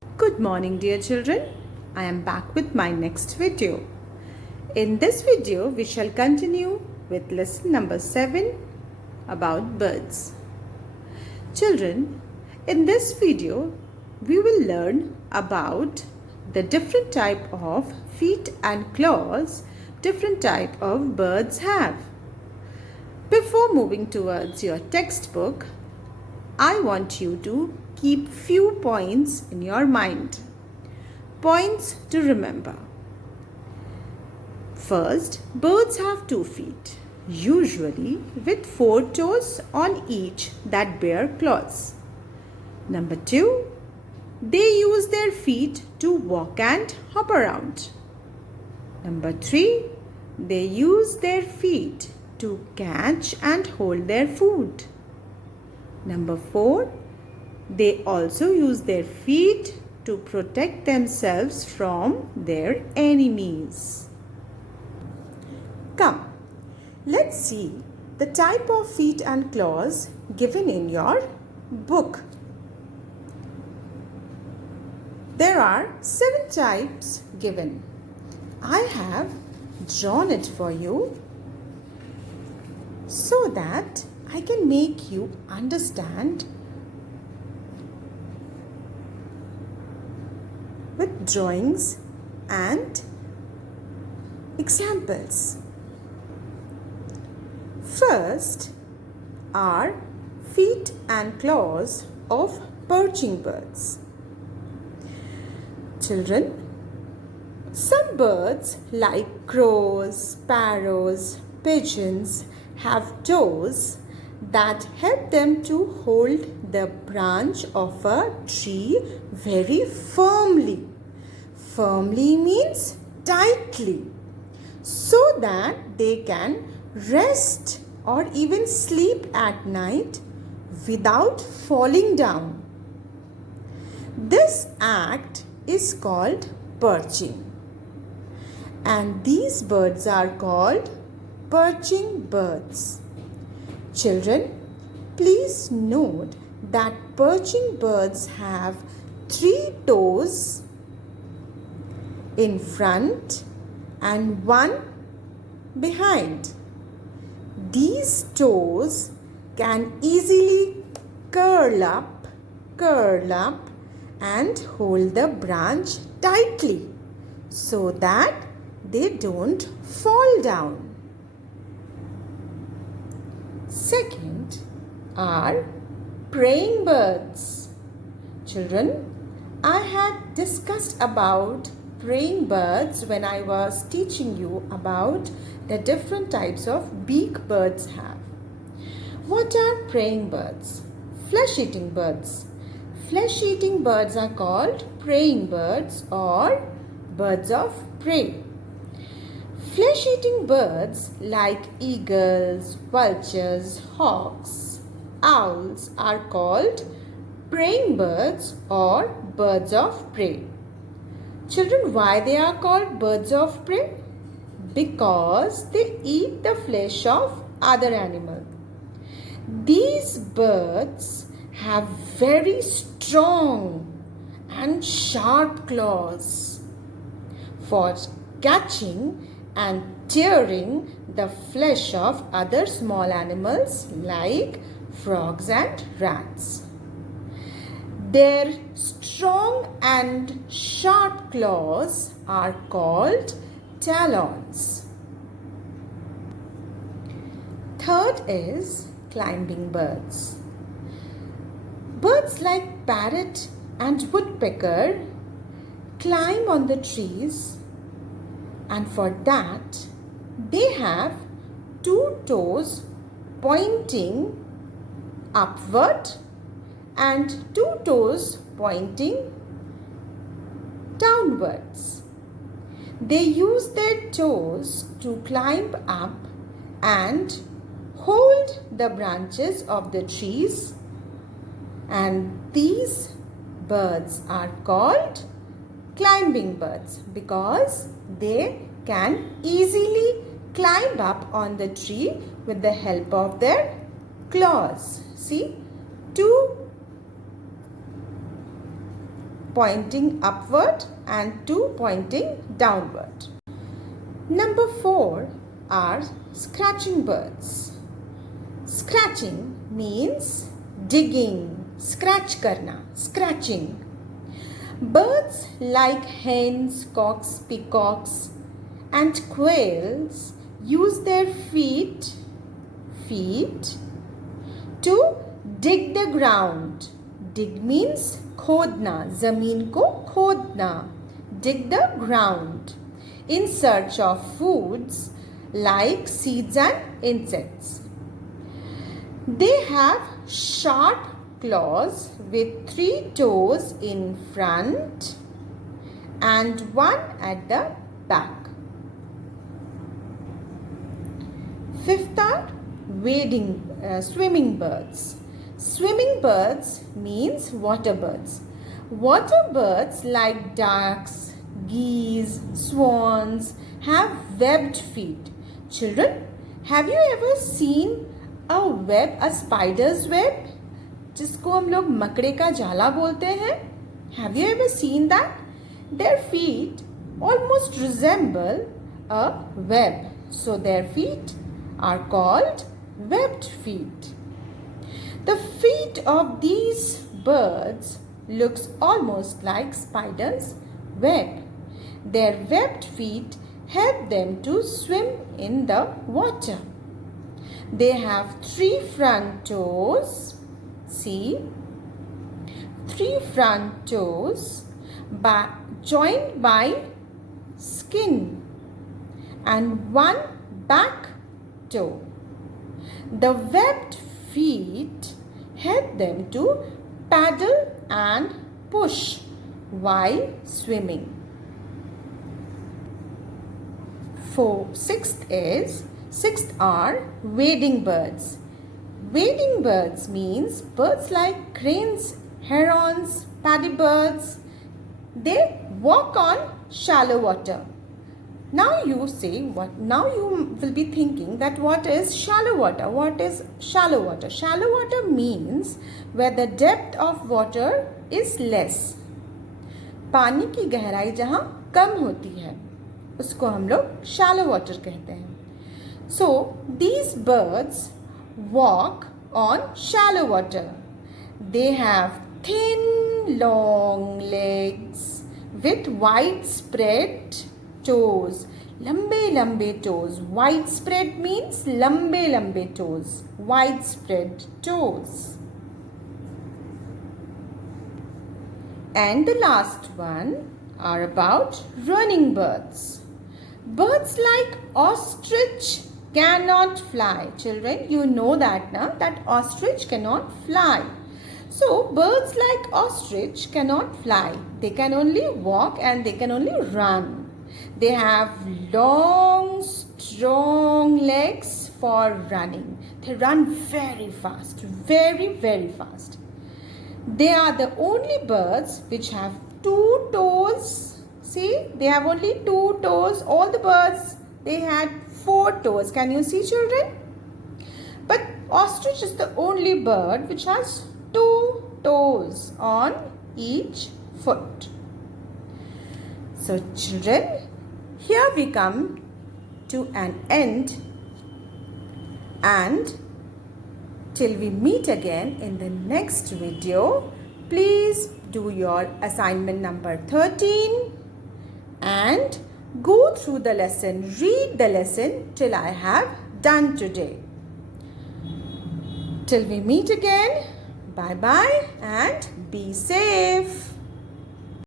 Good morning, dear children. I am back with my next video. In this video, we shall continue with lesson number 7 about birds. Children, in this video, we will learn about the different type of feet and claws different type of birds have. Before moving towards your textbook, I want you to keep few points in your mind. Points to remember. First, birds have 2 feet, usually with 4 toes on each that bear claws. Number 2, they use their feet to walk and hop around. Number 3, they use their feet to catch and hold their food. Number 4, they also use their feet to protect themselves from their enemies. Come, let's see the type of feet and claws given in your book. There are 7 types given. I have drawn it for you so that I can make you understand with drawings and examples. First are feet and claws of perching birds. Children, some birds like crows, sparrows, pigeons have toes that help them to hold the branch of a tree very firmly. Firmly means tightly, so that they can rest or even sleep at night without falling down. This act is called perching, and these birds are called perching birds. Children, please note that perching birds have 3 toes in front and 1 behind. These toes can easily curl up and hold the branch tightly so that they don't fall down. Second are praying birds. Children, I had discussed about praying birds when I was teaching you about the different types of beak birds have. What are praying birds? Flesh-eating birds. Flesh-eating birds are called praying birds or birds of prey. Flesh-eating birds like eagles, vultures, hawks, owls are called praying birds or birds of prey. Children, why they are called birds of prey? Because they eat the flesh of other animals. These birds have very strong and sharp claws for catching and tearing the flesh of other small animals like frogs and rats. Their strong and sharp claws are called talons. Third is climbing birds. Birds like parrot and woodpecker climb on the trees, and for that they have 2 toes pointing upward and 2 toes pointing downwards. They use their toes to climb up and hold the branches of the trees, and these birds are called climbing birds because they can easily climb up on the tree with the help of their claws. See, 2 pointing upward and 2 pointing downward. Number 4 are scratching birds. Scratching means digging, scratch karna, scratching. Birds like hens, cocks, peacocks and quails use their feet to dig the ground. Dig means khodna, zameen ko khodna, dig the ground in search of foods like seeds and insects. They have sharp claws with 3 toes in front and 1 at the back. Fifth are swimming birds. Swimming birds means water birds. Water birds like ducks, geese, swans have webbed feet. Children, have you ever seen a spider's web? जिसको हम लोग मकड़े का जाला बोलते हैं. Have you ever seen that? Their feet almost resemble a web. So their feet are called webbed feet. The feet of these birds looks almost like spider's web. Their webbed feet help them to swim in the water. They have 3 front toes. See, 3 front toes joined by skin and 1 back toe. The webbed feet help them to paddle and push while swimming. Sixth are wading birds. Wading birds means birds like cranes, herons, paddy birds. They walk on shallow water. Now you will be thinking that what is shallow water? What is shallow water? Shallow water means where the depth of water is less. पानी की गहराई जहाँ कम होती है उसको हम लोग shallow water कहते हैं. So these birds walk on shallow water. They have thin long legs with widespread toes. Lambe toes. Widespread means lambe toes. Widespread toes. And the last one are about running birds. Birds like ostrich cannot fly. Children, you know that now, that ostrich cannot fly. So birds like ostrich cannot fly. They can only walk and they can only run. They have long, strong legs for running. They run very fast, very fast. They are the only birds which have 2 toes. See, they have only 2 toes. All the birds, they had 4 toes. Can you see, children? But ostrich is the only bird which has 2 toes on each foot. So children, here we come to an end, and till we meet again in the next video, please do your assignment number 13 and go through the lesson, read the lesson till I have done today. Till we meet again, bye bye and be safe.